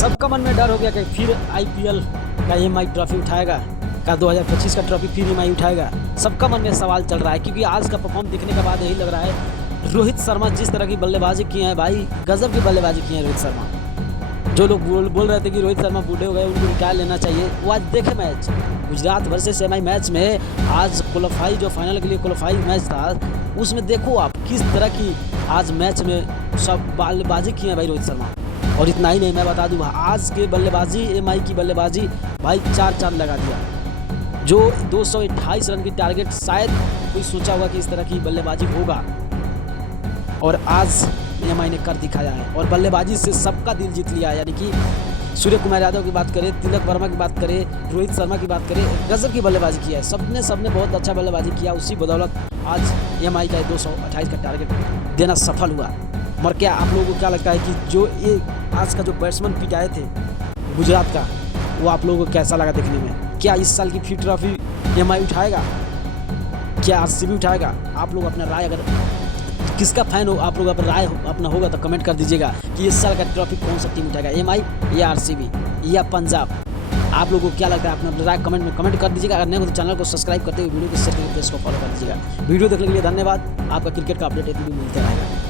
सबका मन में डर हो गया कि फिर आईपीएल का एमआई ट्रॉफी उठाएगा, का 2025 का ट्रॉफी फिर एमआई उठाएगा। सबका मन में सवाल चल रहा है, क्योंकि आज का परफॉर्म दिखने के बाद यही लग रहा है रोहित शर्मा जिस तरह की बल्लेबाजी की है भाई, गजब की बल्लेबाजी की है रोहित शर्मा। जो लोग बोल रहे थे कि रोहित शर्मा बूढ़े हो गए, उनको रिटायर लेना चाहिए, वो आज देखे match Gujarat versus MI match में, आज क्वालिफाई जो फाइनल के लिए क्वालिफाई मैच था उसमें देखो आप किस तरह की आज मैच में सब बल्लेबाजी की है भाई रोहित शर्मा। और इतना ही नहीं, मैं बता दूँ आज के बल्लेबाजी एमआई की बल्लेबाजी भाई चार चांद लगा दिया। जो 228 रन की टारगेट शायद कोई सोचा होगा कि इस तरह की बल्लेबाजी होगा, और आज एमआई ने कर दिखाया है और बल्लेबाजी से सबका दिल जीत लिया है। यानी कि सूर्य कुमार यादव की बात करें, तिलक वर्मा की बात करें, रोहित शर्मा की बात करें, गजब की बल्लेबाजी किया है सबने बहुत अच्छा बल्लेबाजी किया। उसी बदौलत आज एमआई का 228 का टारगेट देना सफल हुआ। मगर क्या आप लोगों को क्या लगता है कि जो ये आज का जो बैट्समैन पिटाए थे गुजरात का, वो आप लोगों को कैसा लगा देखने में? क्या इस साल की फिर ट्रॉफी एमआई उठाएगा? क्या आरसीबी उठाएगा? आप लोग अपना राय, अगर किसका फैन हो आप लोग अपना राय अपना होगा तो कमेंट कर दीजिएगा कि इस साल का ट्रॉफी कौन सा टीम उठाएगा, एमआई या आरसीबी या पंजाब? आप लोगों को क्या लगता है अपना राय कमेंट में कमेंट कर दीजिएगा। अगर नहीं हो तो चैनल को सब्सक्राइब करते हुए वीडियो को शेयर करके पेज को फॉलो कर दीजिएगा। वीडियो देखने के लिए धन्यवाद। आपका क्रिकेट का अपडेट मिलता रहेगा।